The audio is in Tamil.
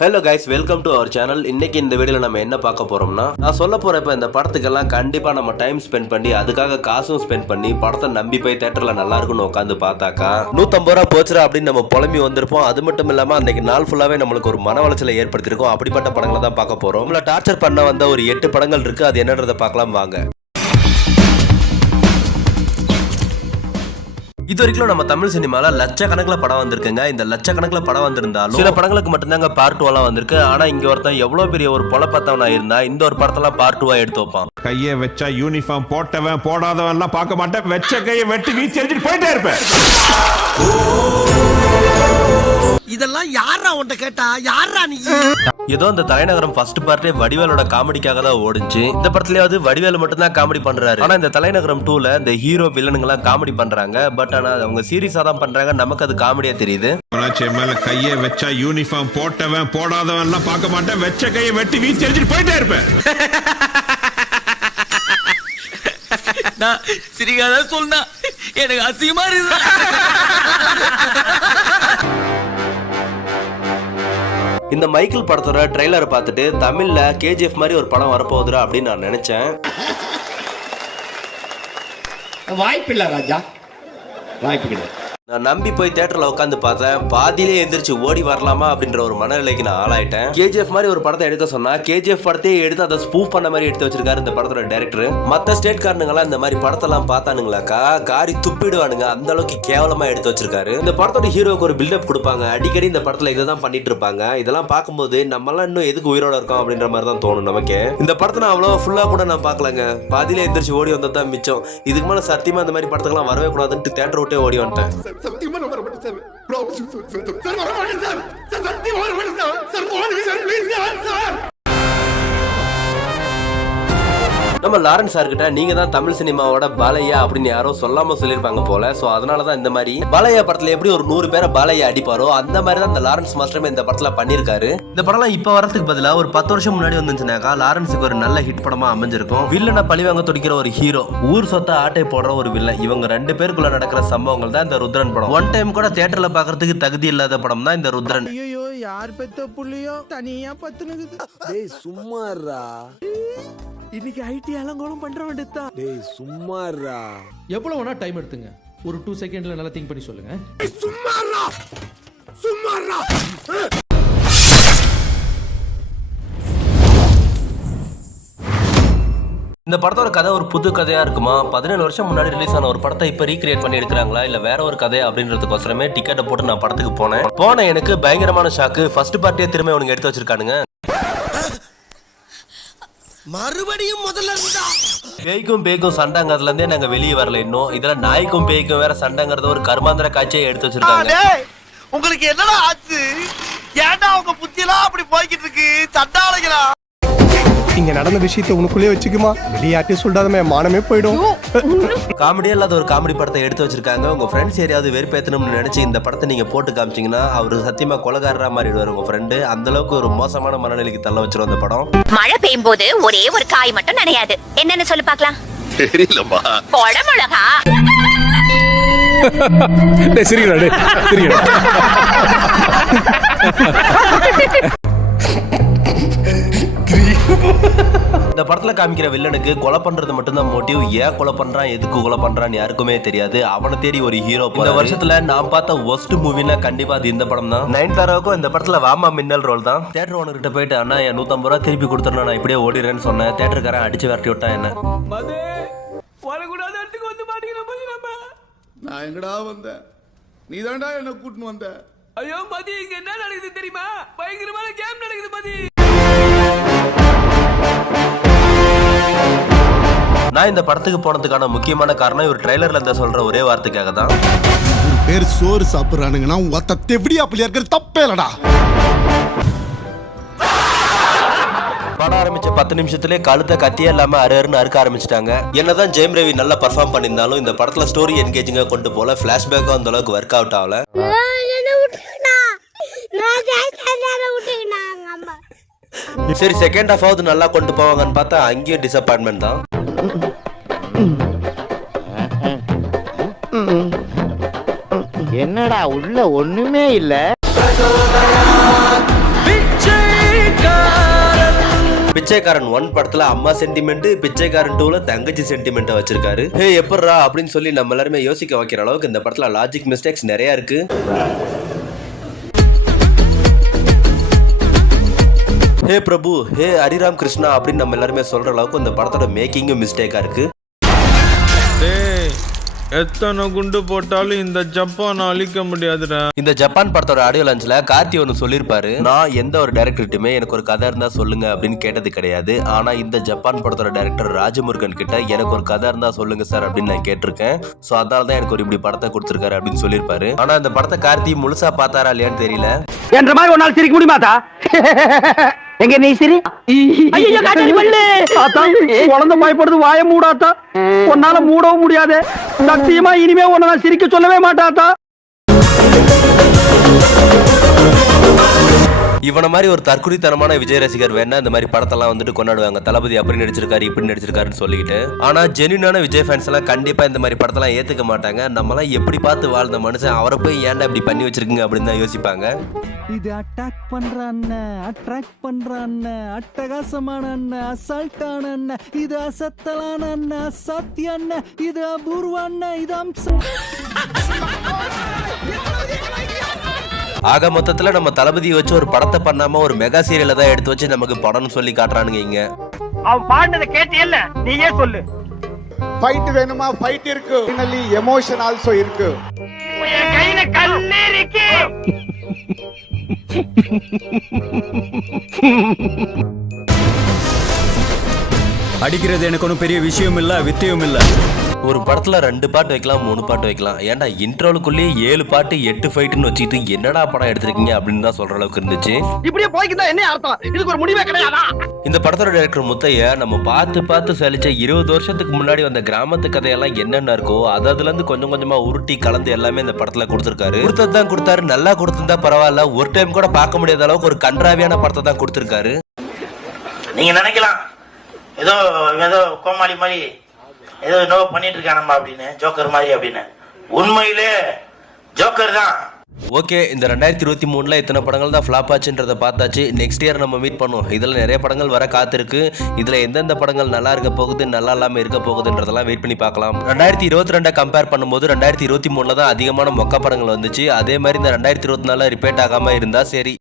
Hello guys, welcome to our channel. இன்னைக்கு இந்த வீடியோவில் நம்ம என்ன பார்க்க போறோம்னா, நான் சொல்ல போறப்ப இந்த படத்துக்கெல்லாம் கண்டிப்பா நம்ம டைம் ஸ்பெண்ட் பண்ணி அதுக்காக காசும் ஸ்பெண்ட் பண்ணி படத்தை நம்பி போய் தியேட்டர்ல நல்லா இருக்குன்னு உட்காந்து பார்த்தாக்கா 150 ரூபா போச்சுரா அப்படின்னு நம்ம புலம்பி வந்திருப்போம். அது மட்டும் இல்லாம அன்னைக்கு நாள் ஃபுல்லாவே நம்மளுக்கு ஒரு மன வளர்ச்சியை ஏற்படுத்திருக்கோம். அப்படிப்பட்ட படங்களை தான் பார்க்க போறோம். நம்மள டார்ச்சர் பண்ண வந்த ஒரு 8 படங்கள் இருக்கு. அது என்னன்றதை பார்க்கலாம் வாங்க. இது வரைக்கும் நம்ம தமிழ் சினிமால லட்சக்கணக்கில் படம் வந்திருக்குங்க. இந்த லட்சக்கணக்கில் படம் வந்திருந்தாலும் சில படங்களுக்கு மட்டும்தாங்க பார்ட் 2 எல்லாம் வந்திருக்கு. ஆனா இங்க ஒருத்தன் எவ்வளவு பெரிய ஒரு பொலப்பத்தவனா இருந்தா இந்த ஒரு படத்தெல்லாம் பார்ட் 2 எடுத்து வைப்பான். கையை வச்சா யூனிஃபார்ம் போட்டவன் போடாதவன் எல்லாம் பார்க்க மாட்டேன். வெச்ச கையை வெட்டி வீச்சு எரிஞ்சிட்டு போயிட்டே இருப்பேன். இதெல்லாம் யாரா உன்கிட்ட கேட்டா யாரா நீ? ஏதோ இந்த தலைநகரம் ஃபர்ஸ்ட் பார்ட்டே வடிவேலோட காமெடிக்காக தான் ஓடுச்சு. இந்த படத்துலயாவது வடிவேலு மட்டும் தான் காமெடி பண்றாரு. ஆனா இந்த தலைநகரம் 2ல இந்த ஹீரோ வில்லனுங்க எல்லாம் காமெடி பண்றாங்க. பட் ஆனா அவங்க சீரியஸா தான் பண்றாங்க. நமக்கு அது காமெடியா தெரியுது. மேல கையை வச்சா யூனிஃபார்ம் போட்டவன் போடாதவன் எல்லாம் பார்க்க மாட்டேன். வெச்ச கையை வெட்டி வீச்சு எரிஞ்சிட்டு போயிட்டே இருப்பேன். சிரிக்காத சொன்னா எனக்கு அசிங்கமா இருக்கு. இந்த மைக்கேல் படத்தோட ட்ரெய்லரை பார்த்துட்டு தமிழ்ல KGF மாதிரி ஒரு படம் வரப்போகுதுரா அப்படின்னு நான் நினைச்சேன். வாய்ப்பில்லை ராஜா, வாய்ப்பு கிடையாது. நான் நம்பி போய் தியேட்டர்ல உட்காந்து பார்த்தேன். பாதியிலே எந்திரிச்சு ஓடி வரலாமா அப்படின்ற ஒரு மனநிலைக்கு நான் ஆளாயிட்டேன். KGF மாதிரி ஒரு படத்தை எடுக்க சொன்னா KGF படத்தையே எடுத்து அதை ஸ்பூஃப் பண்ண மாதிரி எடுத்து வச்சிருக்காரு இந்த படத்தோட டைரக்டர். மத்த ஸ்டேட் காரனுங்களாம் இந்த மாதிரி படத்தெல்லாம் பார்த்தானுங்களாக்கா காரி துப்பிடுவானுங்க. அந்த அளவுக்கு கேவலமா எடுத்து வச்சிருக்காரு. இந்த படத்தோட ஹீரோக்கு ஒரு பில்டப் கொடுப்பாங்க. அடிக்கடி இந்த படத்துல இதான் பண்ணிட்டு இருப்பாங்க. இதெல்லாம் பார்க்கும்போது நம்ம எல்லாம் இன்னும் எதுக்கு உயிரோட இருக்கோம் அப்படின்ற மாதிரி தான் தோணும் நமக்கு. இந்த படத்தை நான் அவ்வளவு ஃபுல்லா கூட நான் பார்க்கலங்க. பாதியிலே எந்திரிச்சு ஓடி வந்ததான் மிச்சம். இதுக்கு மேல சத்தியமா இந்த மாதிரி படத்துக்கெல்லாம் வரவே கூடாதுன்னு தியேட்டர் விட்டே ஓடி வந்துட்டேன். சத்தியமா வர மாட்டேன் சார். சார் வர மாட்டேன் சார். சார் சத்தியமா வர மாட்டேன் சார். சார் போடுங்க சார், ப்ளீஸ் சார். நம்ம லாரன்ஸ் சார் கிட்ட நீங்க தான் தமிழ் சினிமாவோட பாலையா அப்படின்னு யாரோ சொல்லாம சொல்லிருப்பாங்க போல. சோ அதனாலதான் இந்த மாதிரி பாலையா படத்துல எப்படி ஒரு 100 பேரை பாலையா அடிப்பாரோ அந்த மாதிரி தான் இந்த லாரன்ஸ் மாஸ்டருமே இந்த படத்துல பண்ணிருக்காரு. இந்த படம்லாம் இப்ப வரதுக்கு பதிலா ஒரு 10 வருஷம் முன்னாடி வந்துச்சுனாக்கா லாரன்ஸுக்கு ஒரு நல்ல ஹிட் படமா அமைஞ்சிருக்கும். வில்லனை பழிவாங்க துடிக்கிற ஒரு ஹீரோ, ஊர் சொத்த ஆட்டை போடுற ஒரு வில்லன், இவங்க 2 பேருக்குள்ள நடக்கிற சம்பவங்கள் தான் இந்த ருத்ரன் படம். ஒன் டைம் கூட தியேட்டர்ல பாக்குறதுக்கு தகுதி இல்லாத படம் தான் இந்த ருத்ரன். ஐயோ யார் பெத்த புள்ளியோ தனியா பத்துனுக்குது. டேய் சும்மாறா, இன்னைக்கு ஐடி அலங்கோலம் பண்ற வேண்டியதுதான். டேய் சும்மாறா. எவ்வளவு வேணா டைம் எடுத்துங்க. ஒரு 2 செகண்ட்ல நல்லா திங்க் பண்ணி சொல்லுங்க. சும்மாறா சும்மாறா. இந்த படத்தோட கதை ஒரு புது கதையா இருக்குமா? 17 வருஷம் முன்னாடி ரிலீஸ் ஆன ஒரு படத்தை இப்ப ரீக்ரியேட் பண்ணி எடுக்கிறாங்களா இல்ல வேற ஒரு கதை அப்படின்றதுக்கோசரமே டிக்கெட்டை போட்டு நான் படத்துக்கு போனேன். எனக்கு பயங்கரமான ஷாக்கு. ஃபர்ஸ்ட் பார்ட்டியே திரும்ப அவனுங்க எடுத்து வச்சிருக்கானுங்க. மறுபடியும் முதல்ல இருந்தா பேய்க்கும் சண்டைங்கிறதுல இருந்தே நாங்க வெளியே வரல இன்னும். இதெல்லாம் நாய்க்கும் பேய்க்கும் வேற சண்டைங்கிறத ஒரு கர்மாந்திர காட்சியை எடுத்து வச்சிருக்காங்க. உங்களுக்கு என்னடா ஆச்சு? ஏன்டா உங்க புத்தியெல்லாம் அப்படி போய்கிட்டு இருக்கு? சண்டாளைகளா? இங்க நடந்த விஷயத்தை உனக்குள்ளே வச்சுக்குமா, வெளியாட்டி சொல்றாதமே மானமே போயிடும். காமெடியா இல்லாத ஒரு காமெடி படத்தை எடுத்து வச்சிருக்காங்க. உங்க ஃப்ரெண்ட்ஸ் யாரையாவது வெறுப்பேத்தணும்னு நினைச்சு இந்த படத்தை நீங்க போட்டு காமிச்சீங்கன்னா அவரு சத்தியமா கொலகாரரா மாறிடுவாரு உங்க ஃப்ரெண்டு. அந்த அளவுக்கு ஒரு மோசமான மனநிலைக்கு தள்ள வச்சிரும் அந்த படம். மழை பெய்யும் போது ஒரே ஒரு காய் மட்டும் நனையாது. என்னன்னு சொல்லு பாக்கலாம். தெரியலம்மா. கொடை மிளகா. இந்த படத்துல காமிக்கிற வில்லனுக்கு கொலை பண்றது மட்டும்தான் மோட்டிவ். ஏன் கொலை பண்றான், எதுக்கு கொலை பண்றான்னு யாருக்குமே தெரியாது. அவனை தேடி ஒரு ஹீரோ. இந்த வருஷத்துல நான் பார்த்த ஒஸ்ட் மூவினா கண்டிப்பா அது இந்த படம் தான். நயன்தாராவுக்கும் இந்த படத்துல வாமா மின்னல் ரோல் தான். தியேட்டர் ஓனர்கிட்ட போயிட்டு அண்ணா என் 150 ரூபா திருப்பி கொடுத்துருந்தா நான் இப்படியே ஓடிடுறேன்னு சொன்னேன். தியேட்டருக்காரன் அடிச்சு விரட்டி விட்டா என்ன. நான் எங்கடா வந்தேன்? நீ தான்டா என்ன கூட்டின்னு வந்த. ஐயோ மதி, இங்க என்ன நடக்குது தெரியுமா? பயங்கரமான கேம் நடக்குது மதி. நான் இந்த படத்துக்கு போனதுக்கான முக்கியமான காரணம் இவர் ட்ரெய்லர்ல இருந்த சொல்ற ஒரே வார்த்தைக்காக தான். ஒரு பேர் சோறு சாப்பிடுறானுங்கன்னா ஒத்த தெவிடி அப்படி இருக்கிறது தப்பே இல்லடா. படம் ஆரம்பிச்ச 10 நிமிஷத்துலயே கழுத்தை கத்தியே இல்லாம அருன்னு அறுக்க ஆரம்பிச்சிட்டாங்க. என்னதான் ஜெயம் ரவி நல்லா பர்ஃபார்ம் பண்ணியிருந்தாலும் இந்த படத்துல ஸ்டோரி என்கேஜிங்கா கொண்டு போல. பிளாஷ்பேக்கும் அந்த அளவுக்கு ஒர்க் அவுட் ஆகல. சரி செகண்ட் ஹாஃப் ஆவது நல்லா கொண்டு போவாங்கன்னு பார்த்தா அங்கேயும் டிசப்பாயின்மெண்ட் தான். என்னடா உள்ள ஒண்ணுமே இல்ல. பிச்சை பிச்சைக்காரன் 1 படத்துல அம்மா சென்டிமெண்ட், பிச்சைக்காரன் 2ல தங்கச்சி சென்டிமெண்ட் வச்சிருக்காரு. ஹே எப்பட்றா அப்படின்னு சொல்லி நம்ம எல்லாருமே யோசிக்க வைக்கிற அளவுக்கு இந்த படத்துல லாஜிக் மிஸ்டேக்ஸ் நிறைய இருக்கு. ஹே பிரபு, ஹே ஹரிராம் கிருஷ்ணா அப்படின்னு நம்ம எல்லாருமே சொல்ற அளவுக்கு இந்த படத்தோட மேக்கிங்கும் மிஸ்டேக்கா இருக்கு. எத்தனை குண்டு போட்டாலும் இந்த ஜப்பான் அழிக்க முடியாதுடா. இந்த ஜப்பான் படத்தோட ஆடியோ லான்ச்ல கார்த்தி ஒன்று சொல்லியிருப்பாரு, நான் எந்த ஒரு டைரக்டர்ட்டுமே எனக்கு ஒரு கதை இருந்தா சொல்லுங்க அப்படின்னு கேட்டது கிடையாது. ஆனா இந்த ஜப்பான் படத்தோட டைரக்டர் ராஜமுருகன் கிட்ட எனக்கு ஒரு கதை இருந்தா சொல்லுங்க சார் அப்படின்னு நான் கேட்டிருக்கேன். சோ அதனாலதான் எனக்கு ஒரு இப்படி படத்தை கொடுத்திருக்காரு அப்படின்னு சொல்லியிருப்பாரு. ஆனா இந்த படத்தை கார்த்தி முழுசா பார்த்தாரா இல்லையான்னு தெரியல. என்ற மாதிரி ஒரு நாள் சிரிக்க முடியுமாத்தா? எங்க நீ சிரி? ஐயோ காட்டாடி பல்லு. ஆத்தா குழந்தை பயப்படுது, வாய மூடாத்தா. உன்னால மூடவும் முடியாது. சத்தியமா இனிமே உன்னை நான் சிரிக்க சொல்லவே மாட்டாத்தா. இவன மாதிரி ஒரு தற்குறித்தனமான விஜய் ரசிகர் வேணா இந்த மாதிரி படத்தெல்லாம் வந்துட்டு கொண்டாடுவாங்க. தளபதி அப்படி நடிச்சிருக்காரு இப்படி நடிச்சிருக்காருன்னு சொல்லிட்டு. ஆனா ஜென்யூனான விஜய் ஃபேன்ஸ் எல்லாம் கண்டிப்பா இந்த மாதிரி படத்தெல்லாம் ஏத்துக்க மாட்டாங்க. நம்மலாம் எப்படி பார்த்து வாழ்ந்த மனுஷன், அவரை போய் ஏன்டா இப்படி பண்ணி வச்சிருக்கீங்க அப்படின்னு தான் யோசிப்பாங்க. இது அட்டாக் பண்றான், அட்ராக்ட் பண்றான், அட்டகாசமான அசால்ட்டான, இது அசத்தலான அசாத்தியான, இது அபூர்வான, இது அம்சம். ஆக மொத்தத்துல நம்ம தளபதியை வச்சு ஒரு படத்தை பண்ணாம ஒரு மெகா சீரியலை தான் எடுத்து வச்சு நமக்கு படம்னு சொல்லி காட்டுறானுங்க இங்க. அவன் பாடினதை கேட்டியல்ல, நீயே சொல்லு. ஃபைட் வேணுமா? ஃபைட் இருக்கு. ஃபைனலி எமோஷன் ஆல்சோ இருக்கு. என் கையில கல்லு இருக்கு. அடிக்கிறது எனக்கு ஒன்றும் பெரிய விஷயம் இல்ல, வித்தியம் இல்ல. ஒரு படத்துல 2 பாட்டு வைக்கலாம், 3 பாட்டு வைக்கலாம். ஏன்டா இன்ட்ரோலுக்குள்ளேயே 7 பாட்டு 8 ஃபைட்டுன்னு வச்சுக்கிட்டு என்னடா படம் எடுத்திருக்கீங்க அப்படின்னு தான் சொல்ற அளவுக்கு இருந்துச்சு. இப்படியே போய்க்கிட்டா என்ன அர்த்தம்? இதுக்கு ஒரு முடிவே கிடையாதா? இந்த படத்தோட டைரக்டர் முத்தையா நம்ம பார்த்து சலிச்ச 20 வருஷத்துக்கு முன்னாடி வந்த கிராமத்து கதையெல்லாம் என்னென்ன இருக்கோ அதுல இருந்து கொஞ்சம் கொஞ்சமா உருட்டி கலந்து எல்லாமே இந்த படத்துல கொடுத்திருக்காரு. கொடுத்ததான் கொடுத்தாரு, நல்லா கொடுத்திருந்தா பரவாயில்ல. ஒரு டைம் கூட பார்க்க முடியாத அளவுக்கு ஒரு கன்றாவியான படத்தை தான் கொடுத்திருக்காரு. நீங்க நினைக்கலாம் ஏதோ ஏதோ கோமாளி மாதிரி ஏதோ நோ பண்ணிட்டு இருக்கானம்மா அப்படின்னு, ஜோக்கர் மாதிரி அப்படின்னு. உண்மையிலே ஜோக்கர் தான். ஓகே, இந்த 2023ல இத்தனை படங்கள் தான் ஃபிளாப் ஆச்சுன்றதை பார்த்தாச்சு. நெக்ஸ்ட் இயர் நம்ம மீட் பண்ணுவோம். இதில் நிறைய படங்கள் வர காத்திருக்கு. இதில் எந்தெந்த படங்கள் நல்லா இருக்க போகுது, நல்லா இல்லாமல் இருக்க போகுதுன்றதெல்லாம் வெயிட் பண்ணி பார்க்கலாம். 2022 கம்பேர் பண்ணும்போது 2023ல தான் அதிகமான மொக்க படங்கள் வந்துச்சு. அதே மாதிரி இந்த 2024 ரிப்பீட் ஆகாமல் இருந்தால் சரி.